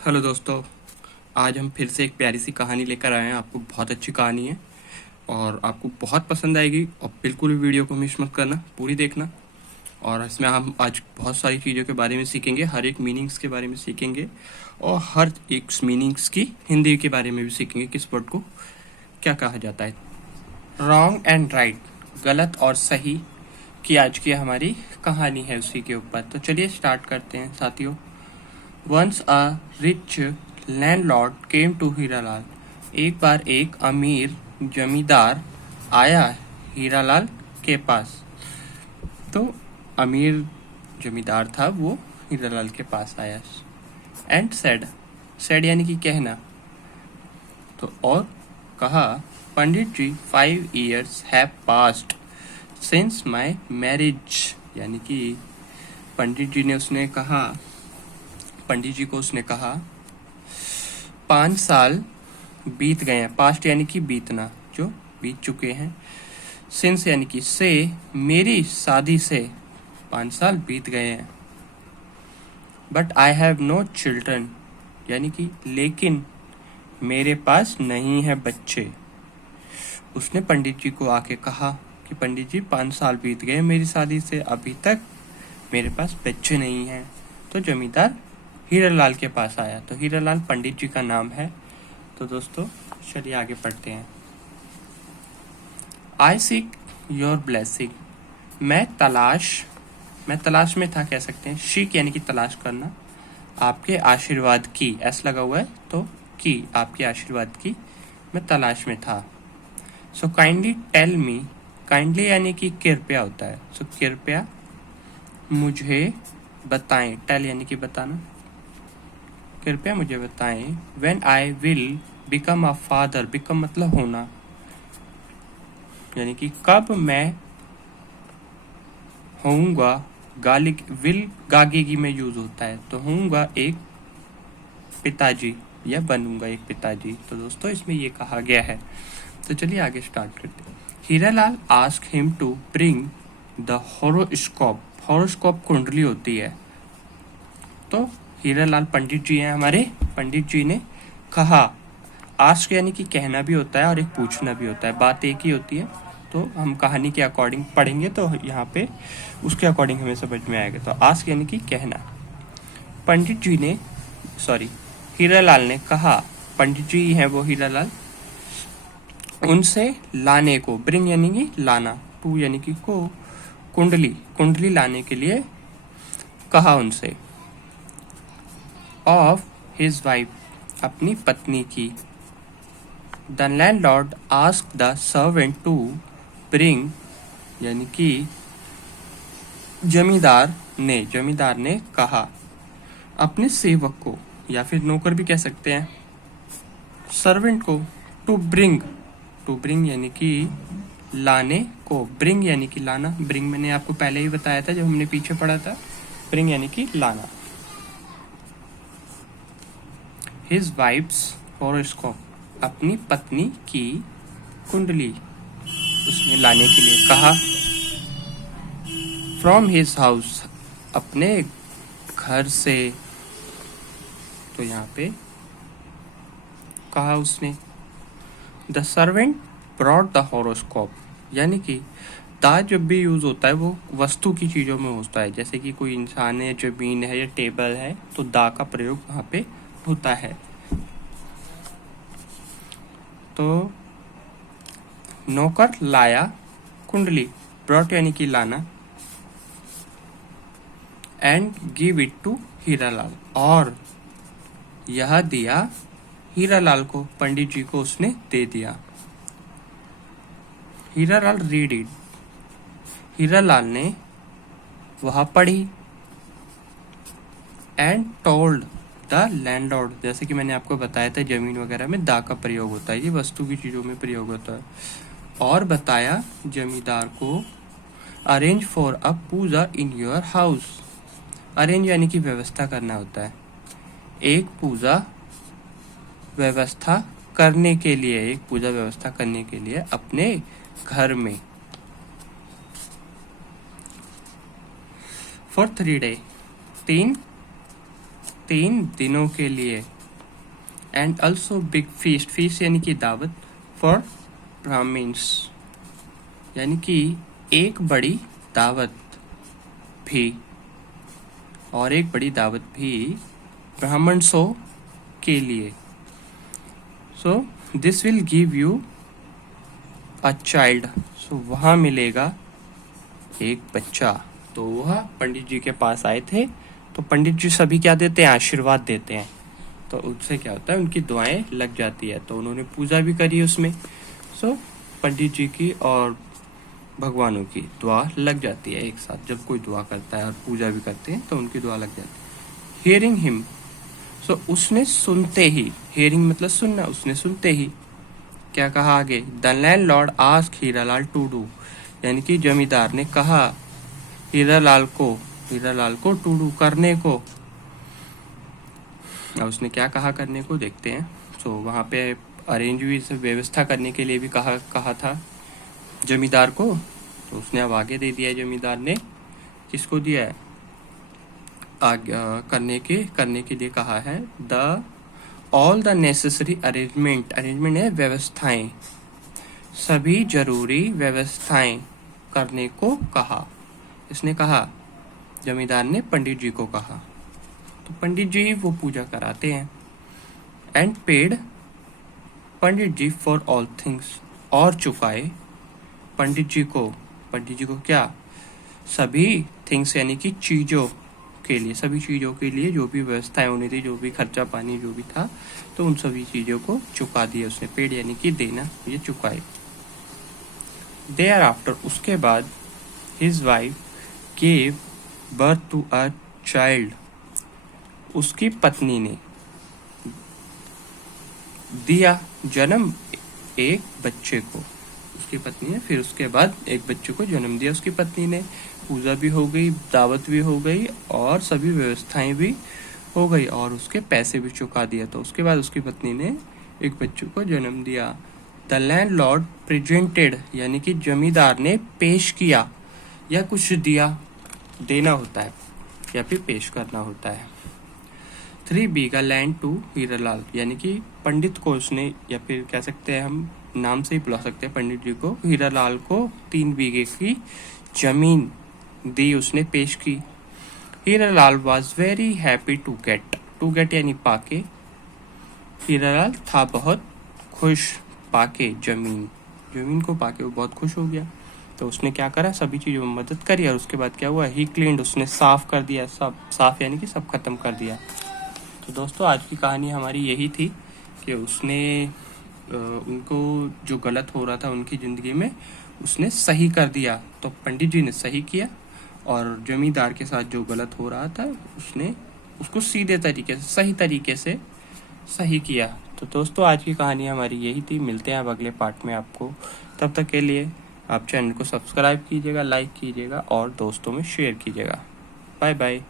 Hello दोस्तों। आज हम फिर से एक प्यारी सी कहानी लेकर आए हैं। आपको बहुत अच्छी कहानी है और आपको बहुत पसंद आएगी और बिल्कुल भी वीडियो को मिस मत करना, पूरी देखना। और इसमें हम आज बहुत सारी चीज़ों के बारे में सीखेंगे, हर एक मीनिंग्स के बारे में सीखेंगे और हर एक मीनिंग्स की हिंदी के बारे में भी सीखेंगे, किस वर्ड को क्या कहा जाता है। रॉन्ग एंड राइट, गलत और सही की आज की हमारी कहानी है उसी के ऊपर। तो चलिए स्टार्ट करते हैं साथियों। Once a rich landlord came to Hiralal. एक बार एक अमीर जमींदार आया हीरालाल के पास। तो अमीर जमींदार था, वो हीरालाल के पास आया। एंड सेड यानी कि कहना। तो और कहा, पंडित जी 5 years have passed since my marriage। यानी कि पंडित जी को उसने कहा 5 साल बीत गए हैं। पास्ट यानी कि बीतना, जो बीत चुके हैं। सिंस यानी कि से, मेरी शादी से 5 साल बीत गए हैं। But I have no children, यानी कि लेकिन मेरे पास नहीं है बच्चे। उसने पंडित जी को आके कहा कि पंडित जी 5 साल बीत गए मेरी शादी से, अभी तक मेरे पास बच्चे नहीं हैं। तो जमींदार हीरालाल के पास आया। तो हीरालाल पंडित जी का नाम है। तो दोस्तों चलिए आगे पढ़ते हैं। आई सीक योर ब्लेसिंग, मैं तलाश में था, कह सकते हैं। शीक यानी कि तलाश करना। आपके आशीर्वाद की, एस लगा हुआ है तो की, आपके आशीर्वाद की मैं तलाश में था। So kindly tell me, kindly यानी कि कृपया होता है। सो कृपया मुझे बताएं, टेल यानी कि बताना, कृपया मुझे बताएं। When I will become a father, become मतलब होना, यानी कि कब मैं होऊंगा। गाली विल गागेगी में यूज होता है, तो होऊंगा एक पिताजी या बनूंगा एक पिताजी। तो दोस्तों इसमें ये कहा गया है। तो चलिए आगे स्टार्ट करते हैं। Hiralal ask him to bring the horoscope. Horoscope कुंडली होती है। तो हीरालाल पंडित जी हैं हमारे। पंडित जी ने कहा, आस्क यानी कि कहना भी होता है और एक पूछना भी होता है, बात एक ही होती है। तो हम कहानी के अकॉर्डिंग पढ़ेंगे तो यहाँ पे उसके अकॉर्डिंग हमें समझ में आएगा। तो आस्क यानी कि कहना। पंडित जी ने, सॉरी, हीरालाल ने कहा, पंडित जी हैं वो हीरालाल, उनसे लाने को, ब्रिंग यानी कि लाना, टू यानी कि को, कुंडली लाने के लिए कहा उनसे। ऑफ हिज वाइफ, अपनी पत्नी की। The landlord ask the servant to bring, यानी कि जमींदार ने कहा अपने सेवक को, या फिर नौकर भी कह सकते हैं, सर्वेंट को, टू ब्रिंग यानी कि लाने को, ब्रिंग यानी कि लाना। ब्रिंग मैंने आपको पहले ही बताया था जब हमने पीछे पढ़ा था, ब्रिंग यानी कि लाना। हिज वाइफ्स हॉरोस्कोप, अपनी पत्नी की कुंडली उसने लाने के लिए कहा। फ्रॉम हिज हाउस, अपने घर से। तो यहाँ पे कहा उसने। The servant brought the horoscope, यानी कि द जब भी यूज होता है वो वस्तु की चीजों में होता है, जैसे कि कोई इंसान है, जमीन है या टेबल है, तो द का प्रयोग वहां पे होता है। तो नौकर लाया कुंडली, ब्रॉट यानी कि लाना, and give it to Hiralal, और यह दिया हीरालाल को, पंडित जी को उसने दे दिया। हीरालाल रीड इट, हीरालाल ने वह पढ़ी। एंड टोल्ड द लैंडलॉर्ड, जैसे कि मैंने आपको बताया था जमीन वगैरह में दा का प्रयोग होता है, ये वस्तु की चीजों में प्रयोग होता है। और बताया जमींदार को, arrange for a puja in your house. Arrange यानी कि व्यवस्था करना होता है, एक पूजा व्यवस्था करने के लिए, एक पूजा व्यवस्था करने के लिए अपने घर में। फॉर 3 days, 3 दिनों के लिए। And also big feast, feast यानी कि दावत, फॉर ब्राह्मण्स, यानी कि एक बड़ी दावत भी, और एक बड़ी दावत भी ब्राह्मणों के लिए। So this will give you a child, so वहाँ मिलेगा एक बच्चा। तो वह पंडित जी के पास आए थे, तो पंडित जी सभी क्या देते हैं, आशीर्वाद देते हैं। तो उससे क्या होता है, उनकी दुआएं लग जाती है। तो उन्होंने पूजा भी करी उसमें। सो पंडित जी की और भगवानों की दुआ लग जाती है एक साथ। जब कोई दुआ करता है और पूजा भी करते हैं तो उनकी दुआ लग जाती है। हियरिंग हिम, सो उसने सुनते ही, हियरिंग मतलब सुनना, उसने सुनते ही क्या कहा आगे, the landlord asked Hiralal to do, यानी कि जमींदार ने कहा हीरालाल को टू डू, करने को। अब उसने क्या कहा करने को, देखते हैं। सो वहाँ पे अरेंज हुई, व्यवस्था करने के लिए भी कहा था जमींदार को। तो उसने अब आगे दे दिया है, जमींदार ने किसको दिया है, आगे करने के लिए कहा है। The all the necessary arrangement, arrangement है व्यवस्थाएं, सभी जरूरी व्यवस्थाएं करने को कहा। इसने कहा, जमींदार ने पंडित जी को कहा। तो पंडित जी वो पूजा कराते हैं। And paid pandit ji for all things, और चुकाए पंडित जी को क्या, सभी थिंग्स यानी कि चीज़ों के लिए, सभी चीज़ों के लिए जो भी व्यवस्थाएं होनी थी, जो भी खर्चा पानी जो भी था, तो उन सभी चीज़ों को चुका दिया उसने। पेड यानी कि देना, ये चुकाए। देयर आफ्टर, उसके बाद his wife gave birth to a child, उसकी पत्नी ने दिया जन्म एक बच्चे को। उसकी पत्नी ने फिर उसके बाद एक बच्चे को जन्म दिया उसकी पत्नी ने। पूजा भी हो गई, दावत भी हो गई, और सभी व्यवस्थाएं भी हो गई, और उसके पैसे भी चुका दिया। तो उसके बाद उसकी पत्नी ने एक बच्चे को जन्म दिया। द लैंडलॉर्ड प्रेजेंटेड, यानी कि जमींदार ने पेश किया, या कुछ दिया, देना होता है या फिर पेश करना होता है। 3 बीघा लैंड टू हीरालाल, यानी कि पंडित को उसने, या फिर कह सकते हैं हम नाम से ही बुला सकते हैं पंडित जी को, हीरालाल को 3 बीघे की जमीन दी, उसने पेश की। Hiralal was very happy to get यानी पाके, हीरालाल था बहुत खुश, पाके जमीन को पाके वो बहुत खुश हो गया। तो उसने क्या करा, सभी चीज़ों में मदद करी, और उसके बाद क्या हुआ, ही क्लीन्ड, उसने साफ कर दिया, सब साफ यानी कि सब खत्म कर दिया। तो दोस्तों आज की कहानी हमारी यही थी कि उसने उनको जो गलत हो रहा था उनकी ज़िंदगी में, उसने सही कर दिया। तो पंडित जी ने सही किया, और जमींदार के साथ जो गलत हो रहा था उसने उसको सीधे तरीके से, सही तरीके से सही किया। तो दोस्तों आज की कहानी हमारी यही थी। मिलते हैं अब अगले पार्ट में आपको। तब तक के लिए आप चैनल को सब्सक्राइब कीजिएगा, लाइक कीजिएगा और दोस्तों में शेयर कीजिएगा। Bye bye.